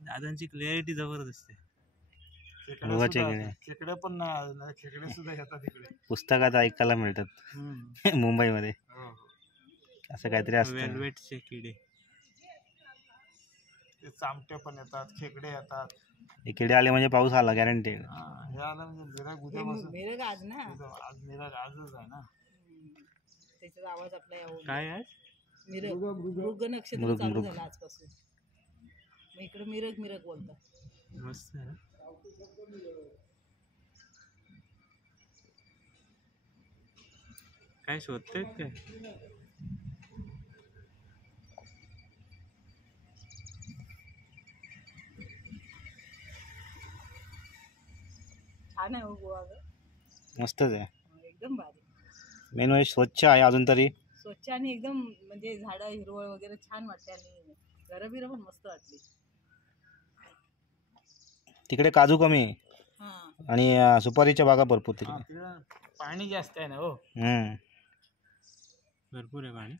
दादांची clarity जबरदस्त आहे. खेकडे पण नाही, खेकडे सुद्धा येतात इकडे पुस्तकात ऐकायला मिळतात मुंबईमध्ये असं काहीतरी असतं. वेल्वेटचे किडे, ते चामटे पण येतात, खेकडे येतात. हे किडे आले म्हणजे पाऊस आला गॅरंटी. हे आलं म्हणजे मिरग उद्यापासून. मिरग आज ना, आज मिरग आजच आहे ना. त्याचा आवाज आपला काय आहे? मिरग, मृग नक्षत्र चालू झालं आजपासून. मग इकडे मिरग मिरग बोलतात. मस्त आहे. काय शोधतायत काय? छान आहे गोवा. मस्तच आहे, एकदम भारी. मेन म्हणजे स्वच्छ आहे अजून तरी. स्वच्छ आणि एकदम म्हणजे झाडं हिरवळ वगैरे छान वाटते आणि घरं बिरं पण मस्त वाटली. तिकडे काजू कमी आहे आणि सुपारीच्या बागा भरपूर तिकडे. पाणी जास्त आहे ना. हो भरपूर आहे पाणी.